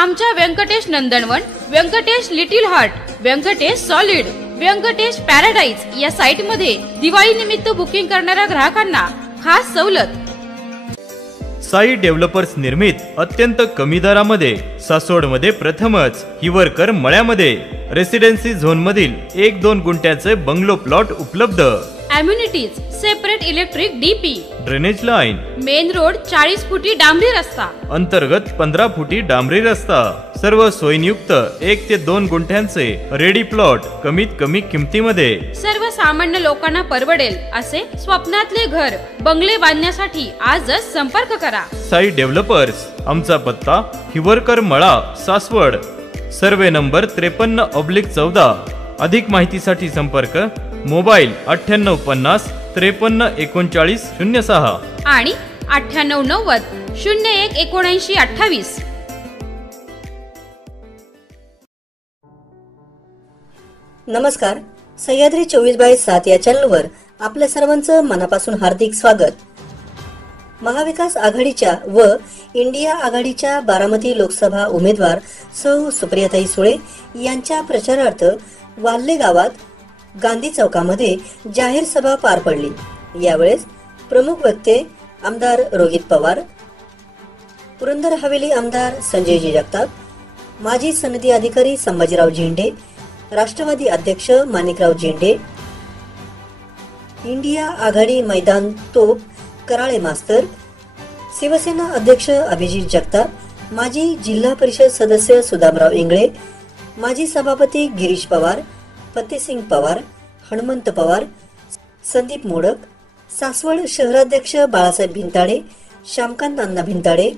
आमच्या Venkatesh Nandanvan, Venkatesh little heart, Venkatesh solid, Venkatesh paradise या site मध्ये दिवाळी निमित्त बुकिंग करणाऱ्या ग्राहकांना खास सवलत। साई डेव्हलपर्स निर्मित अत्यंत कमी दरामध्ये सासवडमध्ये प्रथमच हिवरकर मळ्यामध्ये रेसिडेन्सी झोन मधील 1-2 गुंठ्याचे बंगलो प्लॉट उपलब्ध। Amenities separate electric DP, drainage line, main road 40 फुटी डांबरी रस्ता, अंतर्गत 15 फुटी डांबरी रस्ता, सर्व सोयीयुक्त 1 ते 2 गुंठ्यांचे रेडी प्लॉट कमीत कमी किमतीमध्ये। सर्वसामान्य लोकांना परवडेल असे स्वप्नातले घर बंगले बांधण्यासाठी आजच संपर्क करा। साई डेव्हलपर्स, आमचा पत्ता हिवरकर मळा, सासवड, सर्वे नंबर 53/14। अधिक माहितीसाठी संपर्क मोबाईल 9850 53 39 06 आणि 9890 01 79 28। नमस्कार, सह्याद्री 24/7 या चॅनलवर आपल्या सर्वांचं मनापासून हार्दिक स्वागत। महाविकास आघाडीच्या व इंडिया आघाडीच्या बारामती लोकसभा उमेदवार सौ सुप्रियाताई सुळे यांच्या प्रचारार्थ वाल्हे गावात गांधी चौकामध्ये जाहीर सभा पार पडली। यावेळेस प्रमुख वक्ते आमदार रोहित पवार, पुरंदर हवेली आमदार संजयजी जगताप, माजी सनदी अधिकारी संभाजीराव झेंडे, राष्ट्रवादी अध्यक्ष माणिकराव झेंडे, इंडिया आघाडी मैदान तोप कराळे मास्तर, शिवसेना अध्यक्ष अभिजित जगताप, माजी जिल्हा परिषद सदस्य सुदामराव इंगळे, माजी सभापती गिरीश पवार, फतेसिंग पवार, हनुमंत पवार, संदीप मोडक, सासवड शहराध्यक्ष बाळासाहेब भिंताडे, श्यामकांत अण्णा भिंताडे,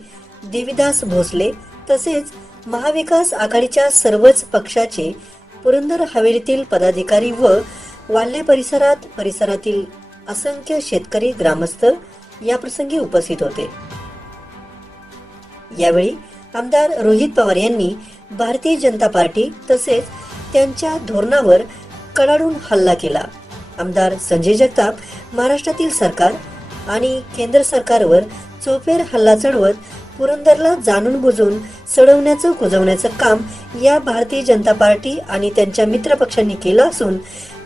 देविदास भोसले तसेच महाविकास आघाडीच्या सर्वच पक्षाचे पुरंदर हवेलीतील पदाधिकारी व वाल्हे परिसरातील असंख्य शेतकरी ग्रामस्थ या प्रसंगी उपस्थित होते। यावेळी आमदार रोहित पवार यांनी भारतीय जनता पार्टी तसेच त्यांच्या धोरणावर कडाडून हल्ला केला। आमदार संजय जगताप महाराष्ट्रातील सरकार आणि केंद्र सरकारवर चौफेर हल्ला चढवत पुरंदरला जाणून बुजून सडवण्याचं कुजवण्याचं काम या भारतीय जनता पार्टी आणि त्यांच्या मित्र पक्षांनी केलं असून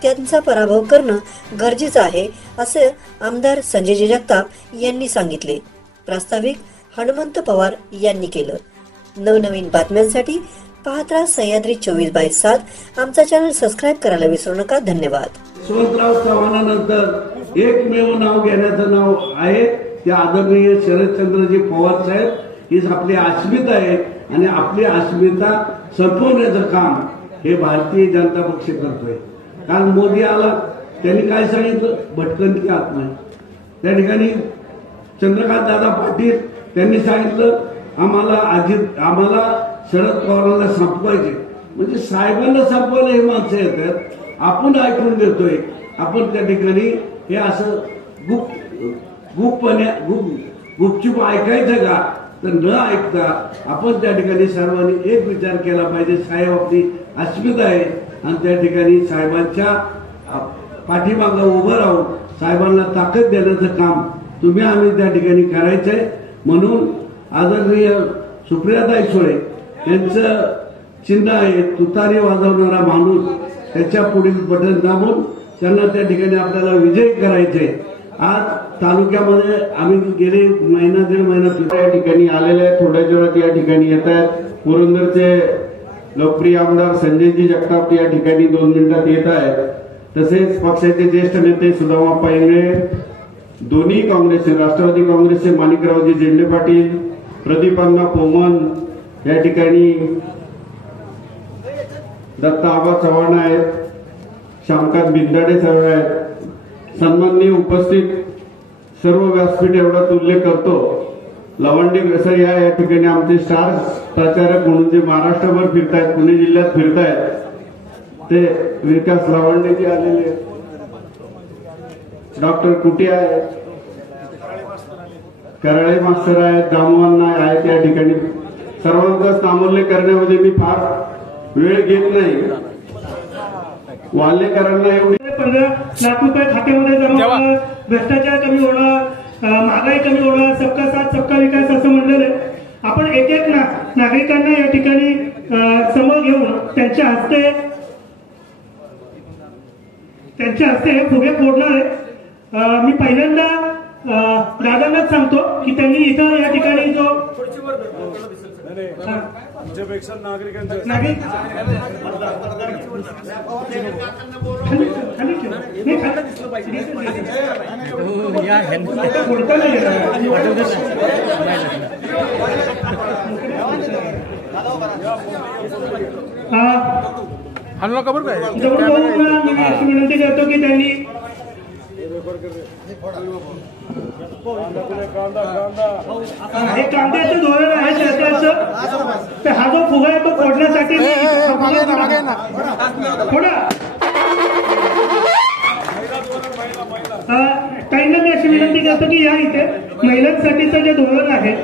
त्यांचा पराभव करणं गरजेचं आहे असे आमदार संजय जगताप यांनी सांगितले। प्रास्ताविक हनुमंत पवार यांनी केलं। नवनवीन बातम्यांसाठी पाहत राहा सह्याद्री 24/7। आमचा चॅनल सबस्क्राइब करायला विसरू नका। धन्यवाद। यशवंतराव चव्हाणानंतर एकमेव नाव घेण्याचं नाव आहे ते आदरणीय शरदचंद्रजी पवार साहेब। हीच आपली अस्मिता आहे आणि आपली अस्मिता संपवण्याचं काम हे भारतीय जनता पक्ष करतोय। काल मोदी आला, त्यांनी काय सांगितलं? भटकंती आत्मा। त्या ठिकाणी चंद्रकांत दादा पाटील त्यांनी सांगितलं आम्हाला शरद पवारांना संपवायचे, म्हणजे साहेबांना संपवायला हे माणसं येतात। आपण ऐकून घेतोय, आपण त्या ठिकाणी हे असं गुपचूप ऐकायचं का? तर न ऐकता आपण त्या ठिकाणी सर्वांनी एक विचार केला पाहिजे। साहेब आपली अस्मिता आहे आणि त्या ठिकाणी साहेबांच्या पाठीमागं उभं राहून साहेबांना ताकद देण्याचं काम तुम्ही आम्ही त्या ठिकाणी करायचंय। म्हणून आदरणीय सुप्रियाताई सुळे यांचं चिन्ह आहे तुतारी वाजवणारा माणूस, त्याच्या पुढील बटन दाबून त्यांना त्या ठिकाणी आपल्याला विजयी करायचे। आज तालुक्यामध्ये आम्ही गेले दीड महिना या ठिकाणी आलेले आहेत, थोड्या वेळात या ठिकाणी येत आहेत। पुरंदरचे लोकप्रिय आमदार संजयजी जगताप या ठिकाणी 2 मिनिटात येत आहेत। तसेच पक्षाचे ज्येष्ठ नेते सुदामाप्पा इंगळे, दोन्ही काँग्रेसचे राष्ट्रवादी काँग्रेसचे माणिकरावजी झेंडे पाटील, प्रदीपांना पोमन या ठिकाणी, दत्ता आबा चव्हाण आहेत, श्यामकांत भिंताडे साहेब आहेत। सन्माननीय उपस्थित सर्व व्यासपीठ एवढाच उल्लेख करतो। लवंडी घसर या ठिकाणी आमचे स्टार प्रचारक म्हणून जे महाराष्ट्रभर फिरतायत, पुणे जिल्ह्यात फिरतायत, ते विकास लवंडेजी आलेले, डॉक्टर कुटे आहेत, कराळे मास्तर आहेत, दामोअण्णा आहेत या ठिकाणी। सर्वांचाच नामोल्लेख करण्यामध्ये मी फार वेळ घेत नाही। वाल्हेकरांना एवढी 15 लाख रुपये खात्यामध्ये जमा होणार, भ्रष्टाचार कमी होणार, महागाई कमी होणार, सबका साथ सबका विकास असं म्हणलेलं आहे। आपण एक एक ना नागरिकांना या ठिकाणी समोर घेऊन त्यांच्या हस्ते हे फुगे फोडणार आहे। मी पहिल्यांदा दादांनाच सांगतो की त्यांनी इथं या ठिकाणी जो विनंती करतो की त्यांनी हे कांद्याचं धोरण आहे सरकारचं, तर हा जो फुगा आहे तो फोडण्यासाठी ताईंना मी अशी विनंती करतो की या इथे महिलांसाठीचं जे धोरण आहे,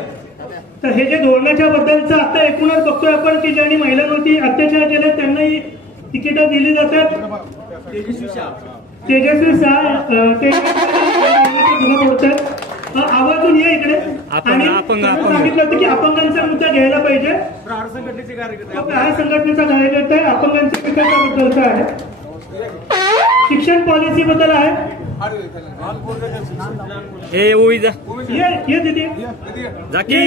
तर हे जे धोरणाच्या बद्दलचं आता एकूणच बघतोय आपण की ज्यांनी महिलांवरती अत्याचार केले त्यांनाही तिकीटं दिली जातात। तेजस्वी शाह ते आवाजून या इकडे आणि सांगितलं होतं की अपंगांचा मुद्दा घ्यायला पाहिजे। प्रहार संघटनेचा कार्यकर्ता आहे, अपंगांच्या विकासाबद्दलचा आहे, शिक्षण पॉलिसी बद्दल आहे। ये दीदी जाकी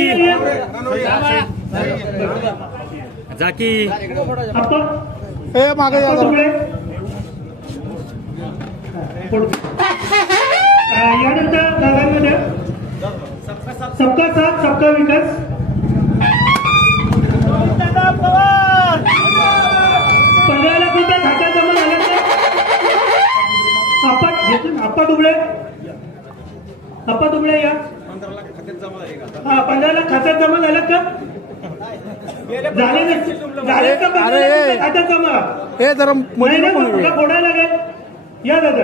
मागे यानंतर गावांमध्ये सबका साथ सबका विकास, ₹15 लाख खात्यात जमा झाले तर आप्पा दुबळे या 15 लाख खात्यात जमा झाले का? झाले का खात्यात जमा? हे जरा फोडायला लागेल। या दादा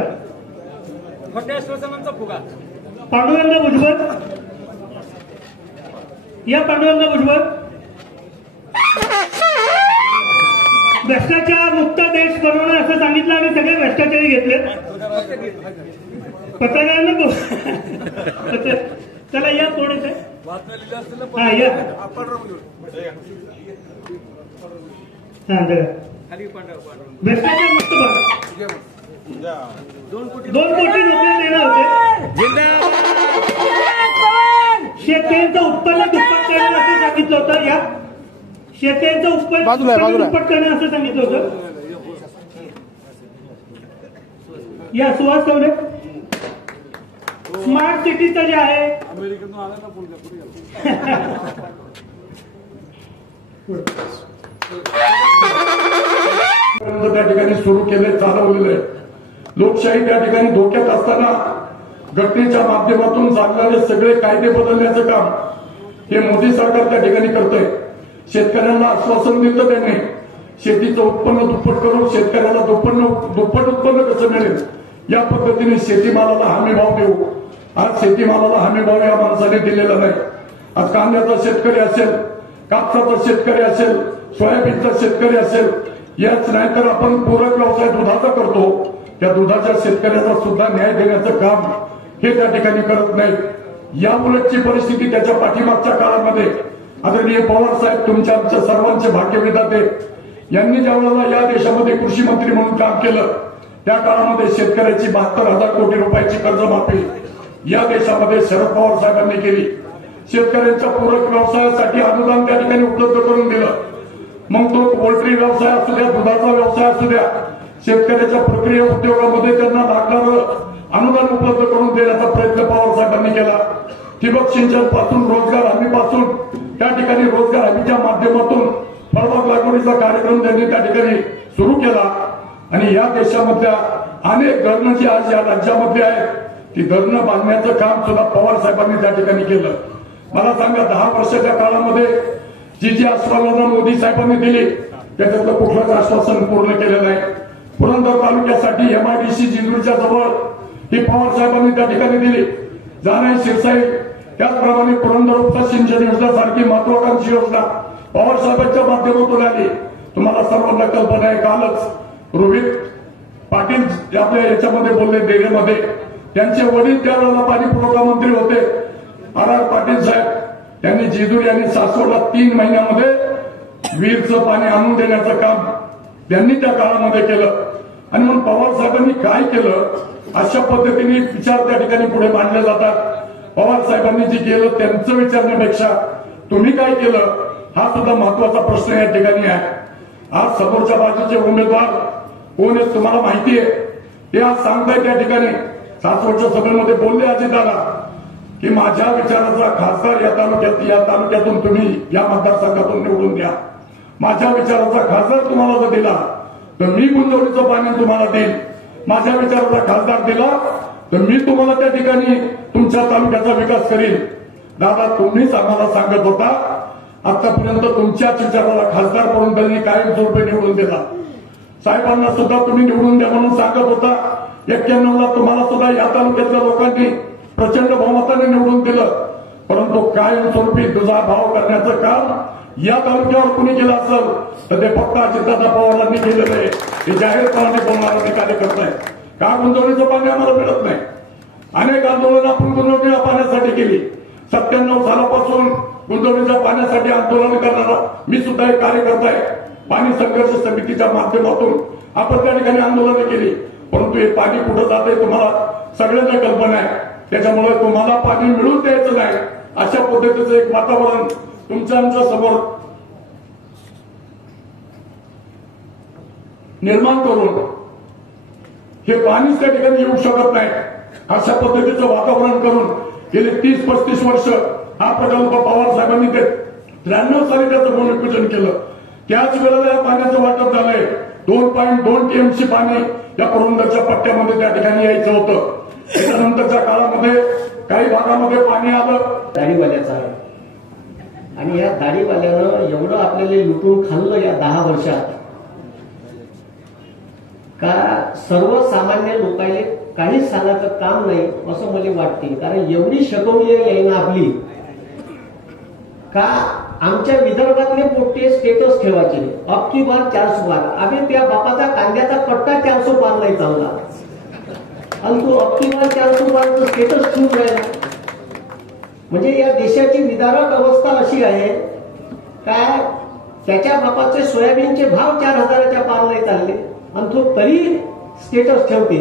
पांडुरंग भुजबळ या पांडुरंग भुजबळ भ्रष्टाचार मुक्त देश बनवणं असं सांगितलं आणि सगळे भ्रष्टाचारी घेतले। पत्रकारांना चला या थोडेसे हा या भ्रष्टाचार मुक्त बन 2 कोटी रुपये देणार होते। शेतकऱ्यांचं उत्पन्न दुप्पट करणं असं सांगितलं होतं। या शेतकऱ्यांचं उत्पन्न दुप्पट करणं असं सांगितलं होतं। या सुहास कवडे स्मार्ट सिटीचं जे आहे त्या ठिकाणी सुरू केले, चालवलेले लोकशाही त्या ठिकाणी धोक्यात असताना घटनेच्या माध्यमातून चालणारे सगळे कायदे बदलण्याचं काम हे मोदी सरकार त्या ठिकाणी करतंय। शेतकऱ्यांना आश्वासन दिलं त्यांनी, शेतीचं उत्पन्न दुप्पट करून शेतकऱ्याला दुप्पट उत्पन्न कसं मिळेल या पद्धतीने शेतीमालाला हमी भाव देऊ। आज शेतीमालाला हमी भाव या माणसाने दिलेला नाही। आज कांद्याचा शेतकरी असेल, कापसाचा शेतकरी असेल, सोयाबीनचा शेतकरी असेल, याच नाही तर आपण पूरक व्यवसाय दुधाचा करतो, त्या दुधाच्या शेतकऱ्याचा सुद्धा न्याय देण्याचं काम हे त्या ठिकाणी करत नाही। या उलटची परिस्थिती त्याच्या पाठीमागच्या काळामध्ये आदरणीय पवार साहेब तुमच्या आमच्या सर्वांचे भाग्यविधाते यांनी ज्यावेळेला या देशामध्ये कृषी मंत्री म्हणून काम केलं त्या काळामध्ये शेतकऱ्याची 72,000 कोटी रुपयाची कर्जमाफी या देशामध्ये शरद पवार साहेबांनी केली। शेतकऱ्यांच्या पूरक व्यवसायासाठी अनुदान त्या ठिकाणी उपलब्ध करून दिलं। मग तो पोल्ट्री व्यवसाय असू द्या, दुधाचा व्यवसाय असू द्या, शेतकऱ्याच्या प्रक्रिया उद्योगामध्ये त्यांना लागणारं अनुदान उपलब्ध करून देण्याचा प्रयत्न पवार साहेबांनी केला। ठिबक सिंचन पासून रोजगार हमीपासून त्या ठिकाणी रोजगार हमीच्या माध्यमातून फळबाग लागवडीचा कार्यक्रम त्यांनी त्या ठिकाणी सुरू केला आणि या देशामधल्या अनेक धरणं जी आज या राज्यामध्ये आहेत ती धरणं बांधण्याचं काम सुद्धा पवार साहेबांनी त्या ठिकाणी केलं। मला सांगा 10 वर्षाच्या काळामध्ये जी आश्वासनं मोदी साहेबांनी दिली त्याच्यातलं कुठलंच आश्वासन पूर्ण केलेलं नाही। पुरंदर तालुक्यासाठी MIDC जिंतूरच्या जवळ ही पवार साहेबांनी त्या ठिकाणी दिली। जाणाई शिरसाई त्याचप्रमाणे पुरंदर उपसा सिंचन योजना सारखी महत्वाकांक्षी योजना पवार साहेबांच्या माध्यमातून आली। तुम्हाला सर्वांना कल्पना आहे, कालच रोहित पाटील आपल्या याच्यामध्ये बोलले डेरेमध्ये, त्यांचे वडील त्यावेळेला पाणी पुरवठा मंत्री होते RR पाटील साहेब, त्यांनी जेजुरी आणि सासवडला 3 महिन्यामध्ये विहीरचं पाणी आणून देण्याचं काम त्यांनी त्या काळामध्ये केलं. आणि म्हणून पवार साहेबांनी काय केलं अशा पद्धतीने विचार त्या ठिकाणी पुढे मांडले जातात. पवार साहेबांनी जे केलं त्यांचं विचारण्यापेक्षा तुम्ही काय केलं हा सुद्धा महत्वाचा प्रश्न या ठिकाणी आहे. आज समोरच्या बाजूचे उमेदवार कोण आहेत तुम्हाला माहिती आहे. ते आज सांगताय त्या ठिकाणी सासवडच्या सभेमध्ये बोलले अजितदादा की माझ्या विचाराचा खासदार या तालुक्यातून तुम्ही या मतदारसंघातून निवडून द्या. माझ्या विचाराचा खासदार तुम्हाला जर दिला तर मी गुंजवणीचं पाणी तुम्हाला देईल. माझ्या विचाराचा खासदार दिला तर मी तुम्हाला त्या ठिकाणी तुमच्या तालुक्याचा विकास करील. दादा तुम्हीच आम्हाला सांगत होता आतापर्यंत तुमच्याच विचाराला खासदार करून त्यांनी कायमस्वरूपी निवडून दिला. साहेबांना सुद्धा तुम्ही निवडून द्या म्हणून सांगत होता. 91ला तुम्हाला सुद्धा या तालुक्यातल्या लोकांनी प्रचंड बहुमताने निवडून दिलं. परंतु कायमस्वरूपी दुजाभाव करण्याचं काम या तालुक्यावर कुणी केलं असेल तर ते फक्त अजितदादा पवारांनी केलेलं आहे. हे जाहीरपणाने बोलणारे कार्यकर्ते आहे. का गुंतवणुकीचं पाणी आम्हाला मिळत नाही. अनेक आंदोलन आपण गुंतवणुकीच्या पाण्यासाठी केली. 97 सालापासून गुंतवणुकीच्या पाण्यासाठी आंदोलन करणारा मी सुद्धा एक कार्यकर्ता आहे. पाणी संघर्ष समितीच्या माध्यमातून आपण त्या ठिकाणी आंदोलनं केली. परंतु हे पाणी कुठं जाते तुम्हाला सगळ्यांना कल्पना आहे. त्याच्यामुळे तुम्हाला पाणी मिळून द्यायचं नाही अशा पद्धतीचं एक वातावरण तुमच्या आमच्या समोर निर्माण करून हे पाणीच त्या ठिकाणी येऊ शकत नाही अशा पद्धतीचं वातावरण करून गेले 30-35 वर्ष हा प्रकल्प पवार साहेबांनी 93 साली त्याचं भूमिपूजन केलं. त्याच वेळेला या पाण्याचं वाटप झालंय. 2.2 टीएमसी पाणी या पुरंदरच्या पट्ट्यामध्ये त्या ठिकाणी यायचं होतं. त्याच्यानंतरच्या काळामध्ये काही भागामध्ये पाणी आलं. दाढीवाल्याचं आहे आणि या दाढीवाल्यानं एवढं आपल्याला लुटून खाल्लं या 10 वर्षात का सर्वसामान्य लोकांना काहीच सांगायचं काम नाही असं मला वाटते. कारण एवढी शकवली आहे ना आपली का आमच्या विदर्भातले पोट्टे स्टेटस ठेवायचे अबकी बार 400 बार. आम्ही त्या बापाचा कांद्याचा कट्टा 400 बार नाही चांगला आणि तो अबकी बार 400 बारचं स्टेटस ठेवून राहिला. म्हणजे या देशाची विदारक अवस्था अशी आहे काय त्याच्या बापाचे सोयाबीनचे भाव 4000च्या पार नाही चालले आणि तो तरी स्टेटस ठेवते.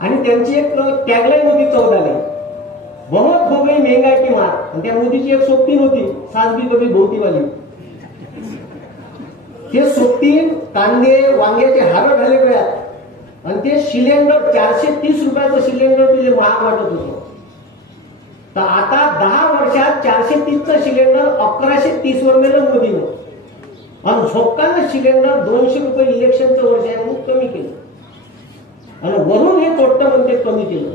आणि त्यांची एक टॅगलाईन होती 14 बहुत हो गई महंगाई की मार. आणि त्या मोदीची एक सोबतीन होती सास भी कभी भोवतीवाली. ते सोबतीन कांदे वांग्याचे हार झाले गळ्यात आणि ते सिलेंडर 430 रुपयाचं सिलेंडर तिथे महाग वाटत होतं. तर आता 10 वर्षात 430चं सिलेंडर 1130 वर नेलं मोदीनं आणि झोपकानं सिलेंडर 200 रुपये इलेक्शनचं वर्ष आहे म्हणून कमी केलं आणि वरून हे तोटतं म्हणते कमी केलं.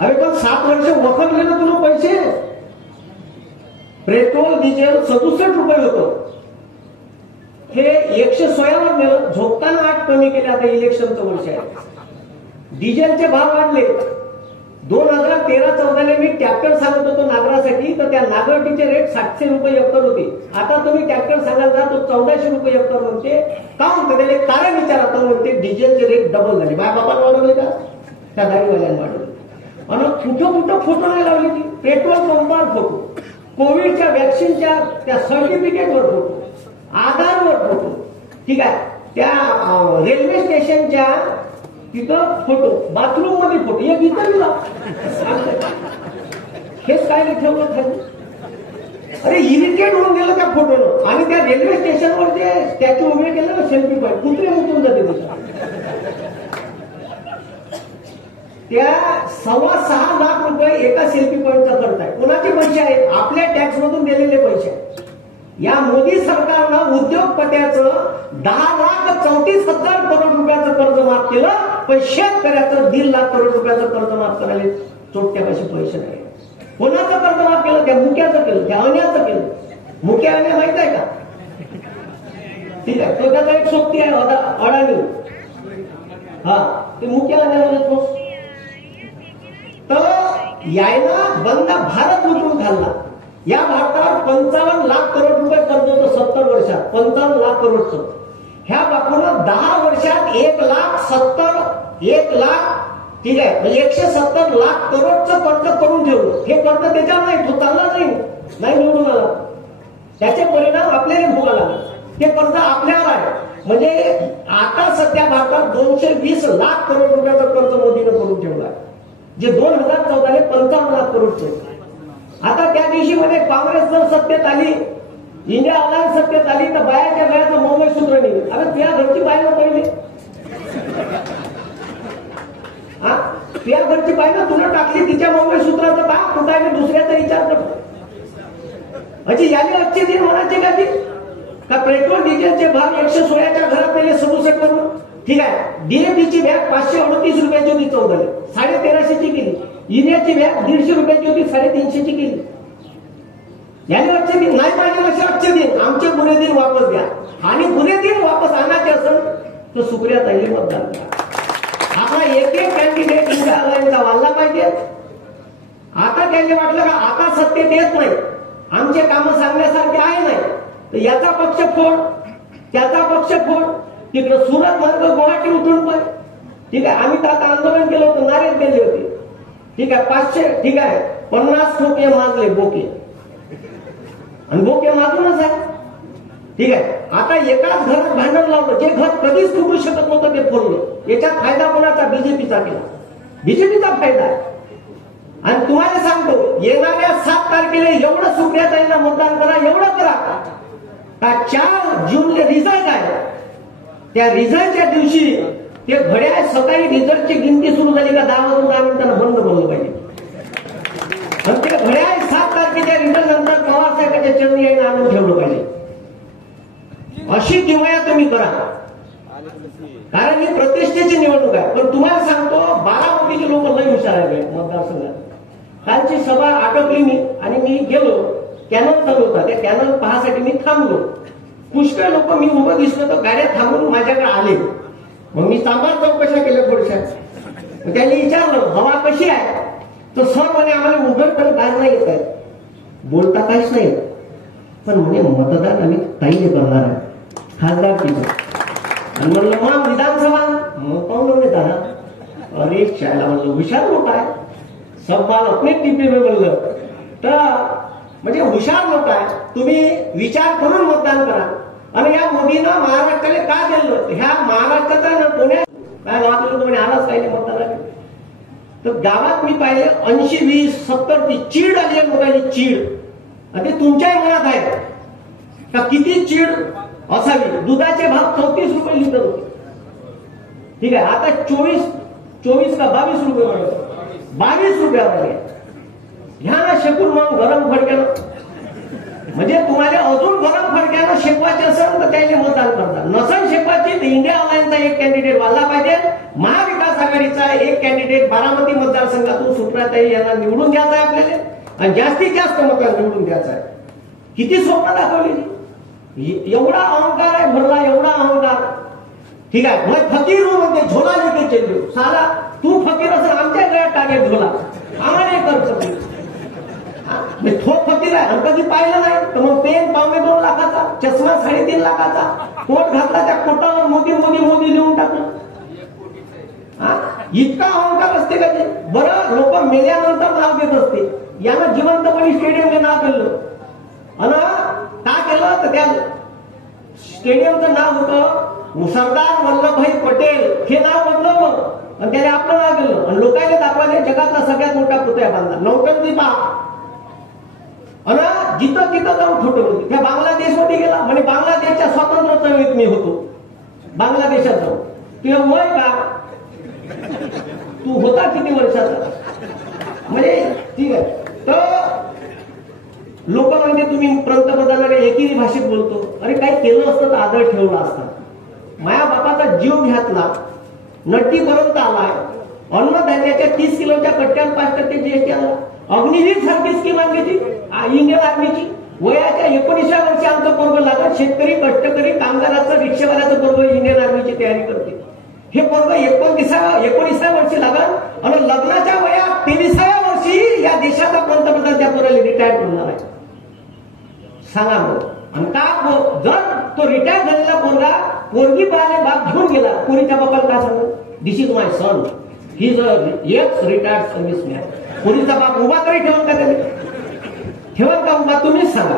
अरे पण 7 वर्ष वखरले ना तुला पैसे. पेट्रोल डिझेल 67 रुपये होतं हे 116 वर नेलं. झोपकानं 8 कमी केले. आता इलेक्शनचं वर्ष आहे. डिझेलचे भाव वाढले. 2013-14 मी ट्रॅक्टर सांगत होतो नागरासाठी तर त्या नागरटीचे रेट 700 रुपये एकर होते. आता तुम्ही ट्रॅक्टर सांगायला जा तो 1400 रुपये एकर म्हणते. का म्हणते कारण विचारा म्हणते डिझेलचे रेट डबल झाले. माझ्या बापाला वाढवले का त्या गाडीवाल्यांना वाढवले. आणि कुठं फोटो नाही लावले ती. पेट्रोल पंपावर फोटो, कोविडच्या वॅक्सिनच्या त्या सर्टिफिकेटवर फोटो, आधारवर फोटो. ठीक आहे. त्या रेल्वे स्टेशनच्या तिथं फोटो, बाथरूम मध्ये फोटो. एक इथं दिला हेच काय ठेवलं खाली. अरे इरिटेट होऊन गेलं त्या फोटोनं. आणि त्या रेल्वे स्टेशनवर जे स्टॅच्यू उभे केलं ना सेल्फी पॉईंट कुत्रे मुतून जाते त्या 6.25 लाख रुपये एका सेल्फी पॉईंटचा खर्च आहे. कोणाचे पैसे आहेत? आपल्या टॅक्स मधून दिलेले पैसे. या मोदी सरकारनं उद्योगपत्याचं 10,34,000 करोड रुपयाचं कर्ज माफ केलं. पण शेतकऱ्याचं 1.5 लाख करोड रुपयाचं कर्ज माफ करायला चोट्यापाशी पैसे नाही. कोणाचं कर्ज माफ केलं? त्या मुक्याचं केलं, त्या अण्याचं केलं. मुक्या अण्या माहित आहे का? ठीक आहे. तो त्याचा एक सोबती आहे अडाणी. हा ते मुक्या अण्या तर यायला बंद भारत लुटून घालला. या भारतावर 55 लाख करोड रुपये कर्ज होतं 70 वर्षात. 55 लाख करोडचं. ह्या बापूनं 10 वर्षात 1 लाख ठीक आहे म्हणजे 170 लाख करोडचं कर्ज करून ठेवलं. हे कर्ज त्याच्यावर नाही, तो चालला नाही. नाही निवडून आला, त्याचे परिणाम आपल्याला भोगायला लागले. ते कर्ज आपल्यावर आहे. म्हणजे आता सध्या भारतात 220 लाख करोड रुपयाचं कर्ज मोदीनं करून ठेवलं आहे, जे 2014 ने 55 लाख करोड ठेवलं. आता त्या दिवशी मध्ये काँग्रेस जर सत्तेत आली, इंडिया अलायन्स सत्तेत आली, तर बायाच्या गळ्याचं मंगळसूत्र निघेल. अरे त्या घरची बायला पहिले, त्या घरची बायला तुला टाकली, तिच्या मंगळसूत्राचं का कुठे दुसऱ्याचा विचार करतो. म्हणजे याने आजचे दिन म्हणायचे का ती का पेट्रोल डिझेलचे भाव 116च्या घरात पहिले 67 करून, ठीक आहे. डीएपीची बॅग 538 रुपयाची होती 14, 1350ची केली. युरियाची बॅग 150 रुपयाची होती, 350ची केली. याने आजचे दिन नाही पाहिजे असे आजचे दिन, आमचे गुन्हे दिन वापस द्या. आणि गुन्हे दिन वापस आणायचे असेल तर सुप्रिया ताईला मतदान करा. आपला एक एक कॅन्डिडेट इंडिया अलायन्सचा वाढला पाहिजे. आता त्यांनी वाटलं का आता सत्तेत येत नाही, आमचे कामं सांगण्यासारखे आहे नाही, तर याचा पक्ष फोड, त्याचा पक्ष फोड. तिकडं सुरत मार्ग गुवाहाटी उठून पण, ठीक आहे. आम्ही तर आता आंदोलन केलं होतं, नारेच केले होते, ठीक आहे. 500, ठीक आहे, 50 ठोके माजले बोके, आणि बोके माजूनच आहे, ठीक आहे. आता एकाच घरात भांडण लावलं, जे घर कधीच फुटू शकत नव्हतं ते फोडलं. याच्यात फायदा कोणाचा? बीजेपीचा केला, बीजेपीचा फायदा आहे. आणि तुम्हाला सांगतो, येणाऱ्या 7 तारखेला एवढं सुप्रियाताईंना मतदान करा, एवढं करा का 4 जूनला रिझल्ट आहे. त्या रिझल्टच्या दिवशी ते घड्याळ सकाळी रिझल्टची गिनती सुरू झाली का 10 वाजून 10 मिनिटांना बंद बनलं पाहिजे. आणि ते घड्याळ 7 तारखेच्या रिझल्ट नंतर पवार साहेबांच्या चरणी यायला आणून ठेवलं पाहिजे. अशी किमया तुम्ही करा, कारण ही प्रतिष्ठेची निवडणूक आहे. पण तुम्हाला सांगतो, बारामतीचे लोक लय हुशार आहे मतदारसंघात. कालची सभा आटोपली मी, आणि मी गेलो, कॅनल चालू होता, त्या कॅनल पाहासाठी मी थांबलो. पुष्कळ लोक मी उभं दिसलो तर गाड्या थांबून माझ्याकडे आले. मग मी सांबार चौकशा केल्या थोड्याशा. त्यांनी विचारलं हवा कशी आहे, तर सर म्हणे आम्हाला उघडपणे बाहेर नाही येत आहे, बोलता काहीच नाही, पण म्हणे मतदान आम्ही ताईने करणार आहे, खासदार तिथं. आणि म्हणलं मग विधानसभा, मग पाहून नेता. अरे शाळेला म्हणलं हुशार लोक आहे, सब बाल अपने टीपी में बोललं. तर म्हणजे हुशार लोक आहे, तुम्ही विचार करून मतदान करा. आणि या मोदीनं महाराष्ट्राला का दिलं, ह्या महाराष्ट्राचा पुण्यात काय गावातले लोक म्हणे आलाच काही मतदानाला. तर गावात मी पाहिले 80, 20, 70 ती चीड आली आहे लोकांची, चीड. आणि ते तुमच्याही मनात आहे का किती चीड असावी. दुधाचे भाव 34 रुपये लिटर होते, ठीक आहे. आता 24 का 22 रुपये वाढले, 22 रुपयावर आले. घ्या ना शेकून मग गरम फडक्यानं. म्हणजे तुम्हाला अजून गरम फडक्यानं शेकवायचे असेल तर त्याला मतदान करतात. नसेल शेकवायची तर इंडिया अलायन्सचा एक कॅन्डिडेट वाढला पाहिजे, महाविकास आघाडीचा एक कॅन्डिडेट बारामती मतदारसंघातून सुप्रियाताई यांना निवडून द्यायचा आहे आपल्याला, आणि जास्तीत जास्त मतदान निवडून द्यायचं आहे. किती स्वप्न दाखवली, एवढा अहंकार आहे भरला, एवढा अहंकार, ठीक आहे. मग फकीर म्हणते झोला लेके चलो, साला तू फकीर असेल आमच्या गळ्यात टाकेल झोला, आम्हाला कर सकते. थोक फकीर आहे, आणि कधी पाहिलं नाही तर मग पेन 2.25 लाखाचा, चष्मा 3.5 लाखाचा, कोट घातला, त्या कोटावर मोदी मोदी मोदी लिहून टाकलं. इतका अहंकार असते का ते. बरं लोक मेल्यानंतर नाव घेत असते, यानं जिवंतपणी स्टेडियमचं नाव केलं. आणि का केलं तर त्या स्टेडियमचं नाव होतं सरदार वल्लभभाई पटेल, हे नाव बदलवलं आणि त्याने आपलं नाव केलं. आणि लोकांनी दाखवायला जगातला सगळ्यात मोठा पुतळा बांधला, नौटंकी पा. आणि जिथं तिथं जाऊन फोटो होते. त्या बांगलादेशमध्ये गेला, म्हणजे बांगलादेशच्या स्वातंत्र्य चळवळीत मी होतो, बांगलादेशात जाऊन. तुझं वय का, तू होता किती वर्षाचा, म्हणजे ठीक आहे. तर लोक म्हणजे तुम्ही पंतप्रधानाला एकेरी भाषेत बोलतो. अरे काही केलं असतं तर आदर ठेवला असता. माया बापाचा जीव घातला, नट्टीपर्यंत आलाय, अन्नधान्याच्या 30 किलोच्या कट्ट्यावर 5% जीएसटी आला. अग्निवीर सारखी स्कीम आणली ती इंडियन आर्मीची. वयाच्या 19व्या वर्षी आमचं पर्व लागत, शेतकरी, कष्टकरी, कामगाराचं, रिक्षावाल्याचं पर्व इंडियन आर्मीची तयारी करते. हे पर्व 19व्या वर्षी लागत, आणि लग्नाच्या वयात 23व्या वर्षी या देशाचा पंतप्रधान त्या पोराला रिटायर करणार आहे. सांगा मग. आणि का जर तो रिटायर झालेला पोरगी पाहायला बाप घेऊन गेला, पोरीच्या बापाला काय सांगत, this is my son, he is a ex retired serviceman. पोरीचा बाप उभा तरी ठेवून का त्याने ठेवा का बा तुम्हीच सांगा.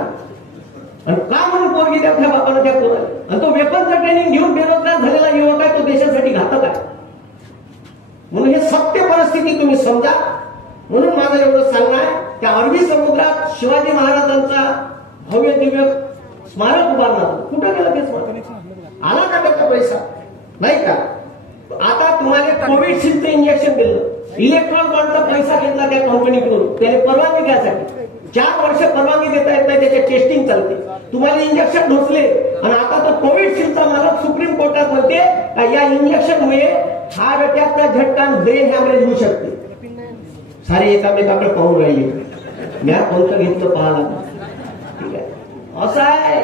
आणि का म्हणून पोरगी त्या बापानं त्या पोराला आणि तो वेपनचं ट्रेनिंग घेऊन बेरोजगार झालेला युवक आहे, तो देशासाठी घातक आहे. म्हणून हे सत्य परिस्थिती तुम्ही समजा. म्हणून माझं एवढं सांगणं आहे, त्या अरबी समुद्रात शिवाजी महाराजांचा भव्य दिव्य स्मारक उभारणार, कुठं गेलं ते स्मारक? आला का त्याचा पैसा? नाही का? आता तुम्हाला कोविडशिल्डचं इंजेक्शन दिलं, इलेक्ट्रॉन बॉन्डचा पैसा घेतला त्या कंपनीकडून, त्याने परवानगी घ्यायसाठी 4 वर्ष परवानगी देता येत नाही, त्याचे टेस्टिंग चालते. तुम्हाला इंजेक्शन ढोसले आणि आता तो कोविडशिल्डचा मालक सुप्रीम कोर्टात म्हणते का या इंजेक्शनमुळे हार्ट अटॅकचा झटका ब्रेन हॅमरेज होऊ शकते. सारे एकामेकाकडे पाहून राहिले, मी कोणतं घेतलं पाहायला. ठीक आहे, असं आहे.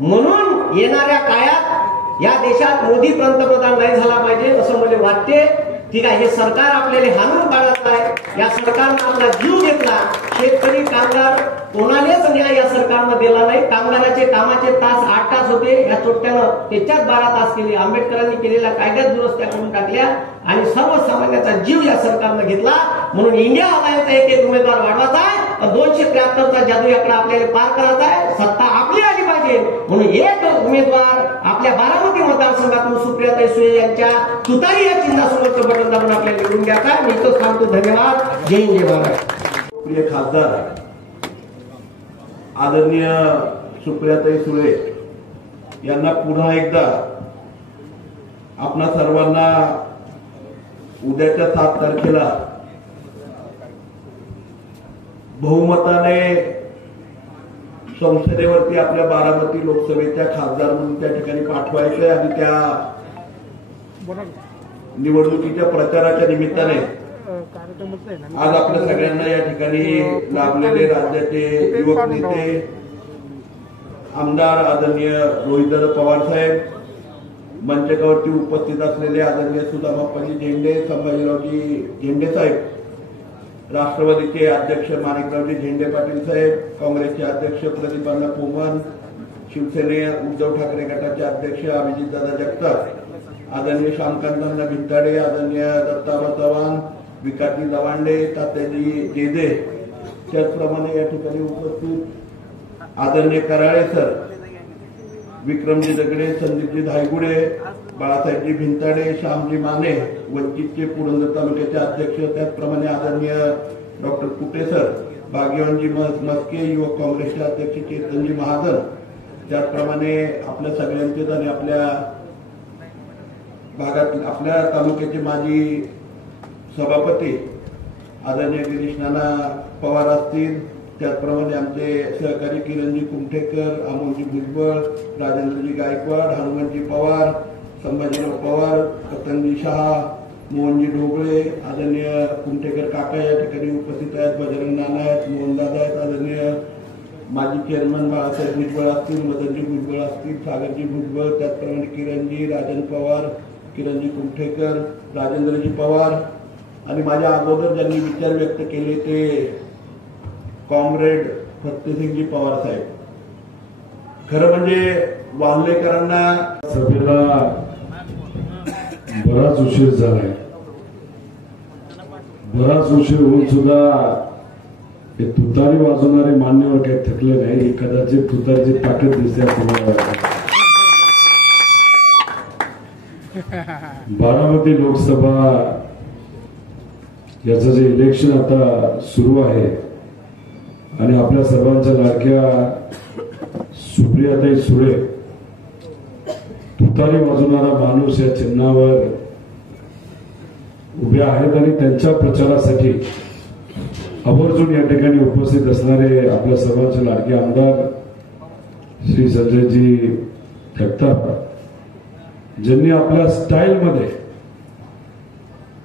म्हणून येणाऱ्या काळात या देशात मोदी पंतप्रधान नाही झाला पाहिजे असं मला वाटते. ठीक आहे, हे सरकार आपल्याला हाणून काढत आहे. या सरकारनं आपला जीव घेतला. शेतकरी कामगार कोणालाच न्याय या सरकारनं दिला नाही. कामगाराचे कामाचे तास 8 तास होते, या चोट्ट्यानं त्याच्यात 12 तास केले. आंबेडकरांनी केलेल्या कायद्यात दुरुस्त्या करून टाकल्या आणि सर्वसामान्याचा जीव या सरकारनं घेतला. म्हणून इंडिया अलायन्सचा एक उमेदवार वाढवायचा आहे, 273चा जादू आकडा आपल्याला पार करायचा आहे. सत्ता आपली आली पाहिजे. म्हणून एक उमेदवार आपल्या बारामती मतदारसंघातून सुप्रियाताई सुळे यांच्या तुतारी या चिन्हासमोरचं बटन दाबून आपल्याला निवडून द्यायचा. मी तो सांगतो. धन्यवाद. जय हिंद, जय महाराष्ट्र. प्रिय खासदार आदरणीय सुप्रियाताई सुळे यांना पुन्हा एकदा आपणा सर्वांना उद्याच्या 7 तारखेला बहुमताने संसदेवरती आपल्या बारामती लोकसभेच्या खासदार म्हणून त्या ठिकाणी पाठवायचंय. आणि त्या निवडणुकीच्या प्रचाराच्या निमित्ताने आज आपल्या सगळ्यांना या ठिकाणी लाभलेले राज्याचे युवक नेते आमदार आदरणीय रोहितदादा पवार साहेब, मंचकावरती उपस्थित असलेले आदरणीय सुदामाप्पाजी झेंडे, संभाजीरावजी झेंडे साहेब, राष्ट्रवादीचे अध्यक्ष माणिकरावजी झेंडे पाटील साहेब, काँग्रेसचे अध्यक्ष प्रदीपांना पोमन, शिवसेने उद्धव ठाकरे गटाचे अध्यक्ष अभिजितदादा जगताप, आदरणीय श्यामकांतांना भिंताडे, आदरणीय दत्ताबा चव्हाण, विकासजी लवांडे, तात्याजी जेदे, त्याचप्रमाणे या ठिकाणी उपस्थित आदरणीय कराळे सर, विक्रमजी दगडे, संदीपजी धायगुडे, बाळासाहेबजी भिंताडे, श्यामजी माने, वंचितचे पुरंदर तालुक्याचे अध्यक्ष, त्याचप्रमाणे आदरणीय डॉक्टर कुटे सर, भाग्यवानजी मस्के, युवक काँग्रेसचे अध्यक्ष चेतनजी महाजन, त्याचप्रमाणे आपल्या सगळ्यांचेच आणि आपल्या भागात आपल्या तालुक्याचे माजी सभापती आदरणीय गिरीश नाना पवार असतील, त्याचप्रमाणे आमचे सहकारी किरणजी कुमठेकर, अमोलजी भुजबळ, राजेंद्रजी गायकवाड, हनुमंतजी पवार, संभाजीराव पवार, कतनजी शहा, मोहनजी ढोबळे, आदरणीय कुमठेकर काका या ठिकाणी उपस्थित आहेत, बजरंग नाना आहेत, मोहनदादा आहेत, आदरणीय माजी चेअरमन बाळासाहेब भुजबळ असतील, मदनजी भुजबळ असतील, सागरजी भुजबळ, त्याचप्रमाणे किरणजी, राजन पवार, किरणजी कुमठेकर, राजेंद्रजी पवार आणि माझ्या अगोदर ज्यांनी विचार व्यक्त केले ते कॉम्रेड फत्तेसिंगजी पवार साहेब. खरं म्हणजे वाल्हेकरांना सभेला बराच उशीर झालाय. बराच उशीर होऊन सुद्धा हे तुतारी वाजवणारे मान्यवर काही थकले नाही. कदाचित तुतारीची ताकद दिसते आपल्याला. बारामती लोकसभा याचं जे इलेक्शन आता सुरू आहे आणि आपल्या सर्वांच्या लाडक्या सुप्रियाताई सुळे तुतारी वाजवणारा माणूस या चिन्हावर उभ्या आहेत आणि त्यांच्या प्रचारासाठी आवर्जून या ठिकाणी उपस्थित असणारे आपल्या सर्वांचे लाडके आमदार श्री संजयजी जगताप, ज्यांनी आपल्या स्टाईलमध्ये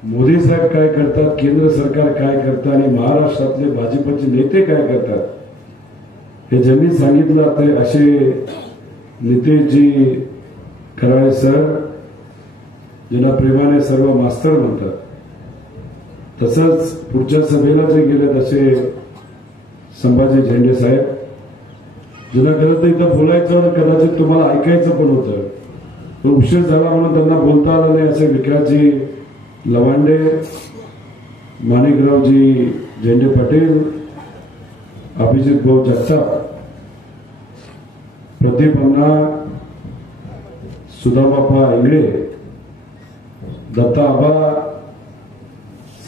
मोदी साहेब काय करतात, केंद्र सरकार काय करतं आणि महाराष्ट्रातले भाजपचे नेते काय करतात हे ज्यांनी सांगितलं ते असे नितेशजी कराळे सर, ज्यांना प्रेमाने सर्व मास्तर म्हणतात, तसंच पुढच्या सभेला जे गेले तसे संभाजी झेंडे साहेब, ज्यांना खरं तर इथं बोलायचं कदाचित तुम्हाला ऐकायचं पण होतं पण उशीर झाला म्हणून त्यांना बोलता आलं नाही, असे विकासजी लवांडे, माणिकरावजी झेंडे पाटील, अभिजित भाऊ जगताप, प्रदीप अण्णा, सुधाबापा इंगळे, दत्ता आबा,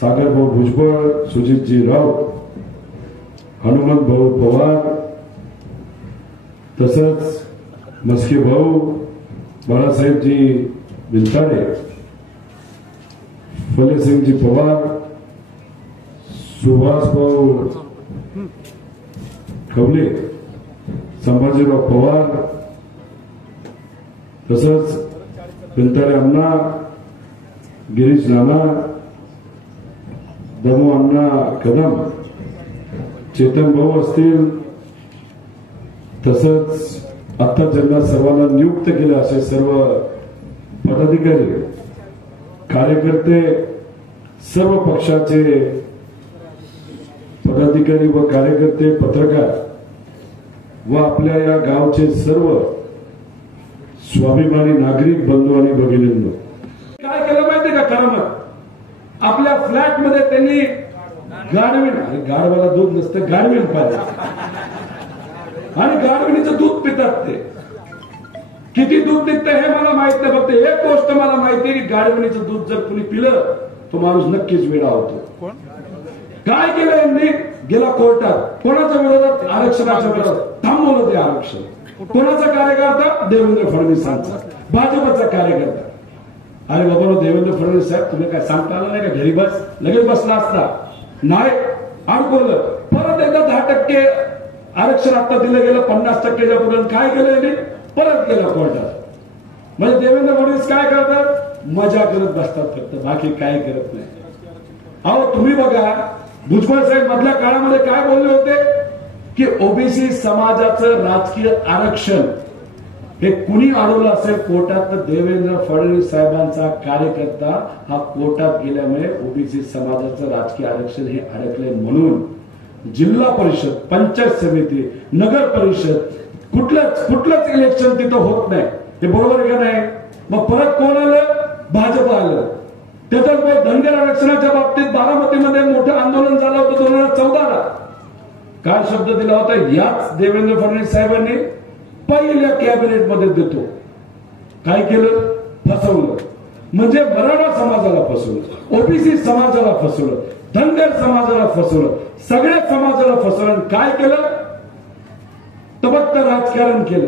सागर भाऊ भुजबळ, सुजितजी राऊत, हनुमंत भाऊ पवार, तसंच मस्के भाऊ, बाळासाहेबजी बिलताडे, फलेसिंगजी पवार, सुभाष भाऊ खवले, संभाजीराव पवार, तसंच बिलताडे अण्णा, गिरीश नाना, दमू अण्णा कदम, चेतन भाऊ असतील, तसंच आता ज्यांना सर्वांना नियुक्त केलं असे सर्व पदाधिकारी, कार्यकर्ते, सर्व पक्षाचे पदाधिकारी व कार्यकर्ते, पत्रकार व आपल्या या गावचे सर्व स्वाभिमानी नागरिक बंधू आणि भगिनींनो, काय केलं माहितीये का करामत? आपल्या फ्लॅट मध्ये त्यांनी गाढवाला दूध नसतं, गाढवीण पाहिजे आणि गाढविणीचं दूध पितात ते. किती दूध निघतं हे मला माहित नाही, फक्त एक गोष्ट मला माहिती आहे की गाढविणीचं दूध जर कुणी पिलं तो माणूस नक्कीच वेडा होतो. काय केलं यांनी? गेला कोर्टात. कोणाच्या विरोधात? आरक्षणाच्या विरोधात थांबवलं ते आरक्षण. कोणाचा कार्यकर्ता? देवेंद्र फडणवीसांचा, भाजपचा कार्यकर्ता. अरे बाबा, देवेंद्र फडणवीस साहेब तुम्ही काय सांगता आलं नाही का? घरी बस, लगेच बसला असता. नाही, अडकवलं. परत एकदा 10% आरक्षण आता दिलं गेलं 50%च्या पर्यंत. काय केलं यांनी? परत गेलं कोर्टात. म्हणजे देवेंद्र फडणवीस काय करतात? मजा करत बसतात फक्त, बाकी काय करत नाही. अहो तुम्ही बघा, भुजबळ साहेब मधल्या काळामध्ये काय बोलले होते की ओबीसी समाजाचं राजकीय आरक्षण हे कुणी अडवलं असेल कोर्टात, तर देवेंद्र फडणवीस साहेबांचा कार्यकर्ता हा कोर्टात गेल्यामुळे ओबीसी समाजाचं राजकीय आरक्षण हे अडकले. म्हणून जिल्हा परिषद, पंचायत समिती, नगर परिषद कुठलंच इलेक्शन तिथं होत नाही. हे बरोबर आहे का नाही? मग परत कोण आलं? भाजप आलं. त्याच्यात धनगर आरक्षणाच्या बाबतीत बारामतीमध्ये मोठं आंदोलन झालं होतं 2014ला. काय शब्द दिला होता? याच देवेंद्र फडणवीस साहेबांनी पहिल्या कॅबिनेटमध्ये देतो. काय केलं? फसवलं. म्हणजे मराठा समाजाला फसवलं, ओबीसी समाजाला फसवलं, धनगर समाजाला फसवलं, सगळ्या समाजाला फसवलं. काय केलं? तबक्क राजकारण केलं.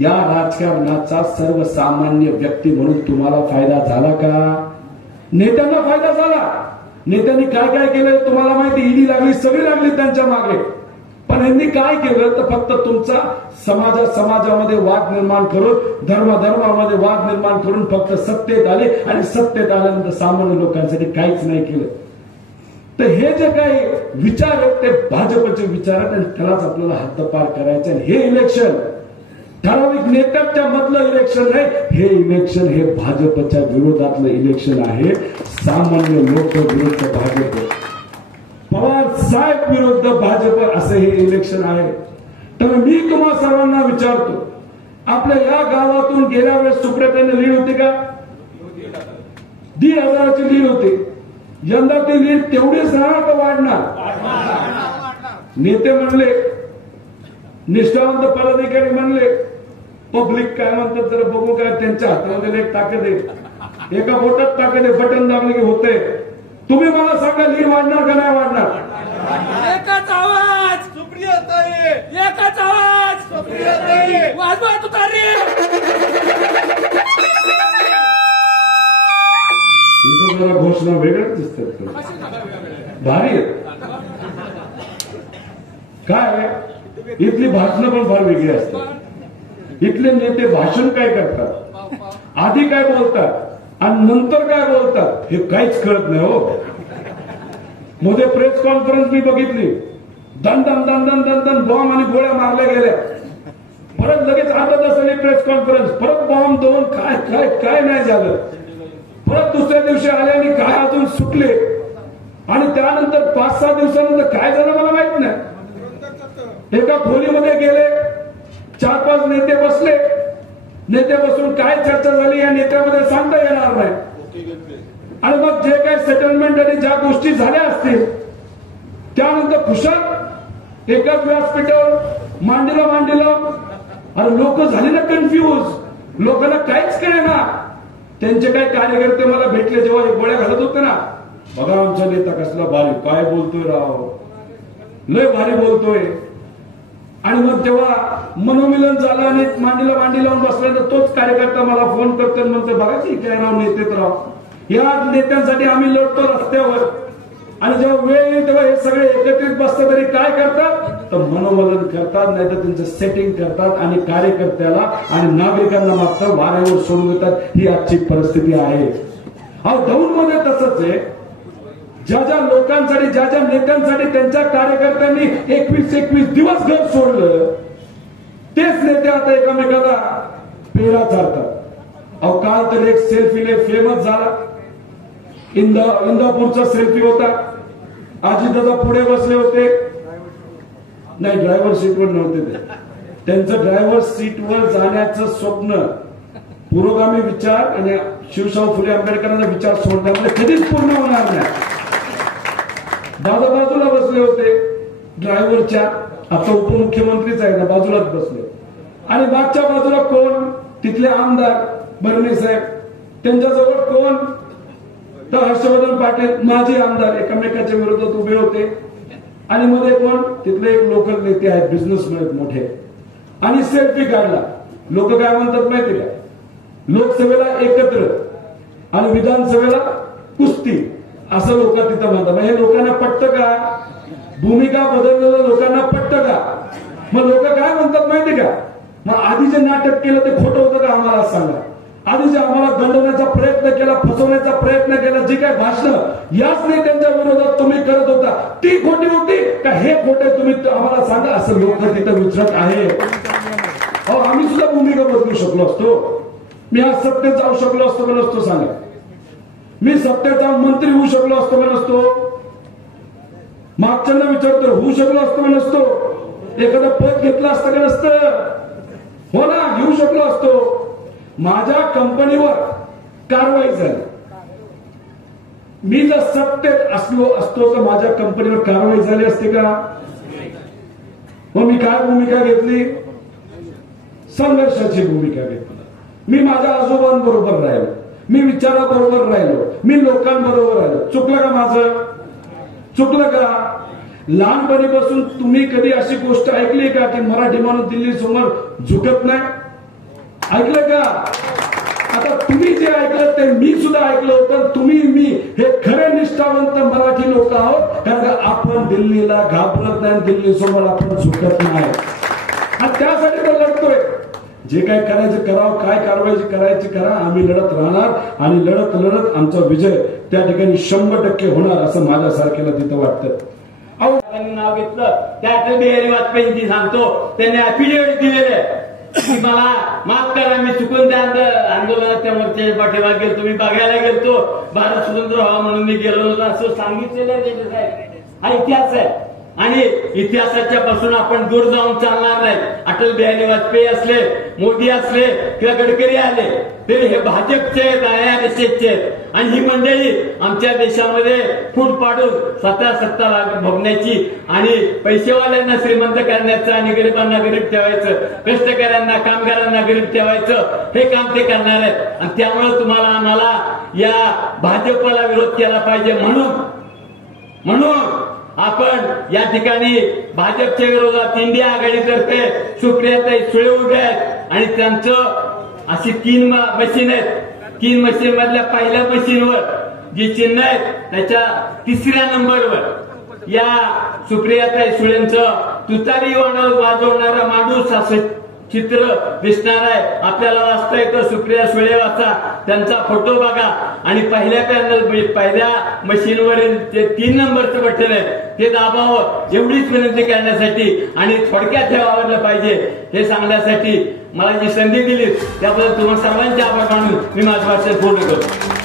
या राजकारणाचा सर्वसामान्य व्यक्ती म्हणून तुम्हाला फायदा झाला का? नेत्यांना फायदा झाला. नेत्यांनी काय काय केलं तुम्हाला माहिती? ईडी लागली, सगळी लागली त्यांच्या मागे. पण यांनी काय केलं तर फक्त तुमचा समाजामध्ये वाद निर्माण करून, धर्मामध्ये वाद निर्माण करून फक्त सत्तेत आले आणि सत्तेत आल्यानंतर सामान्य लोकांसाठी काहीच नाही केलं. तर हे जे काही विचार आहेत ते भाजपचे विचार आहेत आणि त्यालाच आपल्याला हद्दपार करायचं. आणि हे इलेक्शन ठराविक नेत्याच्या मधलं इलेक्शन नाही, हे इलेक्शन हे भाजपच्या विरोधातलं इलेक्शन आहे. सामान्य लोक विरुद्ध भाजप, पवार साहेब विरुद्ध भाजप, असं हे इलेक्शन आहे. तर मी तुम्हा सर्वांना विचारतो, आपल्या या गावातून गेल्या वेळेस सुप्रियाताईंनी लीड होती का? 1,500ची लीड होती. यंदा ती लीड तेवढीच राहणार का वाढणार? नेते म्हणले, निष्ठावंत पदाधिकारी म्हणले, पब्लिक काय म्हणतात जरा बघू. काय त्यांच्या हातामध्ये एक ताकद आहे, एका बोटात ताकद आहे, बटन दाबले की होते. तुम्ही मला सांगा, लीड वाढणार का नाही वाढणार? एकच आवाज सुप्रियाताई, एकच आवाज सुप्रियाताई, वाजवा तुतारी. इथं जरा घोषणा वेगळ्याच दिसतात, भारी आहेत. काय इथली भाषणं पण फार वेगळी असतात. इथले नेते भाषण काय करतात, आधी काय बोलतात आणि नंतर काय बोलतात हे काहीच कळत नाही. हो, मध्ये प्रेस कॉन्फरन्स मी बघितली, दन दन दन दन दन दन बॉम्ब आणि गोळ्या मारल्या गेल्या. परत लगेच अर्धा तासाने प्रेस कॉन्फरन्स, परत बॉम्ब दोन, काय काय काय नाही झालं. परत दुसऱ्या दिवशी आले आणि काय अजून सुटले आणि त्यानंतर 5-6 दिवसानंतर काय झालं मला माहित नाही. एका खोलीमध्ये गेले, 4-5 नेते बसले. नेते बसून काय चर्चा झाली या नेत्यामध्ये सांगता येणार नाही. आणि मग जे काही सेटलमेंट आणि ज्या गोष्टी झाल्या असतील त्यानंतर खुशाल एकाच व्यासपीठावर मांडलं. अरे लोक झाले ना कन्फ्यूज, लोकांना काहीच कळेना. त्यांचे काही कार्यकर्ते मला भेटले जेव्हा हे गोळ्या घालत होते ना, बघा आमचा नेता कसला भारी, काय बोलतोय राव, लय भारी बोलतोय. आणि मग तेव्हा मनोमिलन झालं आणि मांडीला लावून बसल्यानंतर तोच कार्यकर्ता मला फोन करतो आणि म्हणतो बघा की काय राव नेतेत राव, या नेत्यांसाठी आम्ही लढतो रस्त्यावर. आणि जेव्हा वेळ येईल तेव्हा हे सगळे एकत्रित बसतात तरी काय करतात, तर मनोमिलन करतात, नाही तर त्यांचं सेटिंग करतात आणि कार्यकर्त्याला आणि नागरिकांना मात्र वाऱ्यावर सोडून देतात. ही आजची परिस्थिती आहे. दौंड मध्ये तसंच आहे. ज्या लोकांसाठी, ज्या नेत्यांसाठी त्यांच्या कार्यकर्त्यांनी 21 दिवस घर सोडलं, तेच नेते आता एकमेकाला पेढा चालतात. काल तर एक सेल्फीने फेमस झाला. इंदापूरचा सेल्फी होता. अजितदादा पुढे बसले होते, नाही ड्रायव्हर सीटवर नव्हते ते. त्यांचं ड्रायव्हर सीटवर जाण्याचं स्वप्न, पुरोगामी विचार आणि शिवशाहू फुले आंबेडकरांचा विचार सोडण्यामध्ये कधीच पूर्ण होणार नाही. दादा बाजूला बसले होते ड्रायव्हरच्या, आता उपमुख्यमंत्रीच आहे ना, बाजूलाच बसले. आणि मागच्या बाजूला कोण, तिथले आमदार बर्णे साहेब, त्यांच्याजवळ कोण, तर हर्षवर्धन पाटील माजी आमदार एकमेकाच्या विरोधात उभे होते. आणि मध्ये कोण, तिथले एक लोकल नेते आहेत, बिझनेसमॅन मोठे. आणि सेल्फी काढला. लोक काय म्हणतात माहिती का, लोकसभेला एकत्र आणि विधानसभेला कुस्ती, असं लोक तिथं म्हणतात. हे लोकांना पटतं का, भूमिका बदललेलं लोकांना पटतं का. मग लोक काय म्हणतात माहिती का, मग आधी जे नाटक केलं ते खोटं होतं का आम्हाला सांगा. आधी जे आम्हाला दंडवण्याचा प्रयत्न केला, फसवण्याचा प्रयत्न केला, जी काय भाषणं याच नेत्यांच्या विरोधात तुम्ही करत होता, ती खोटी होती का हे खोटे, तुम्ही आम्हाला सांगा, असं लोक तिथं विचारत आहे. आम्ही सुद्धा भूमिका बदलू शकलो असतो. मी आज सत्तेत जाऊ शकलो असतो का नसतो सांगा. मी सत्तेचा मंत्री होऊ शकलो असतो का नसतो. मागच्यांना विचारतो, होऊ शकलो असतो का नसतो. एखादं पद घेतलं असतं का नसतं. हो ना, घेऊ शकलो असतो. माझ्या कंपनीवर कारवाई झाली. मी जर सत्तेत असतो तर माझ्या कंपनीवर कारवाई झाली असते का. मग मी काय भूमिका घेतली, संघर्षाची भूमिका घेतली. मी माझ्या आजोबांबरोबर राहिलो, मी विचाराबरोबर राहिलो, मी लोकांबरोबर राहिलो. चुकलं का माझं, चुकलं का. लहानपणीपासून तुम्ही कधी अशी गोष्ट ऐकली का की मराठी माणूस दिल्ली समोर झुकत नाही, ऐकलं का. आता तुम्ही जे ऐकलं ते मी सुद्धा ऐकलं होतं. तुम्ही मी हे खरे निष्ठावंत मराठी लोक आहोत, कारण आपण दिल्लीला घाबरत नाही, दिल्ली समोर आपण झुकत नाही. त्यासाठी तो लढतोय. जे काय करायचं करावं, काय कारवाई करायची करा, आम्ही लढत राहणार. आणि लढत आमचा विजय त्या ठिकाणी 100% होणार, असं माझ्यासारख्याला तिथं वाटतं. नाव घेतलं त्या अटल बिहारी वाजपेयींची सांगतो, त्यांनी ऍफिडेव्हिट दिलेले की मला माफ करा, मी चुकून त्या आंदोलनात त्या मोर्चाच्या पाठीमागे गेलो, मी बघायला गेलतो, भारत स्वतंत्र व्हावा म्हणून मी गेलो नव्हतो, असं सांगितलेलं आहे. हा इतिहास आहे. आणि इतिहासाच्या पासून आपण दूर जाऊन चालणार नाही. अटल बिहारी वाजपेयी असले, मोदी असले किंवा गडकरी आले तरी हे भाजपचे आरएसएसचे आणि ही मंडळी आमच्या देशामध्ये फूट पाडून स्वतः सत्ता भोगण्याची आणि पैसेवाल्यांना श्रीमंत करण्याचं आणि गरिबांना गरीब ठेवायचं, कष्टकऱ्यांना कामगारांना गरीब ठेवायचं हे काम ते करणार आहेत. आणि त्यामुळे तुम्हाला आम्हाला या भाजपला विरोध केला पाहिजे. म्हणून आपण या ठिकाणी भाजपच्या विरोधात इंडिया आघाडीतर्फे सुप्रियाताई सुळे उभे आहेत आणि त्यांचं अशी 3 मशीन आहेत. 3 मशीन मधल्या पहिल्या मशीनवर जी चिन्ह आहेत त्याच्या 3ऱ्या नंबरवर या सुप्रियाताई सुळेंचं तुतारी वाजवणारा माणूस असं चित्र दिसणार आहे. आपल्याला वाचता येतं सुप्रिया सुळे वाचा, त्यांचा फोटो बघा आणि पहिल्या मशीनवरील जे 3 नंबरचं बटन आहे ते दाबावं एवढीच विनंती करण्यासाठी आणि थोडक्यात हे आवडलं पाहिजे हे सांगण्यासाठी मला जी संधी दिली त्याबद्दल तुम्हाला सर्वांचे आभार मानून मी माझं भाषण पूर्ण करतो.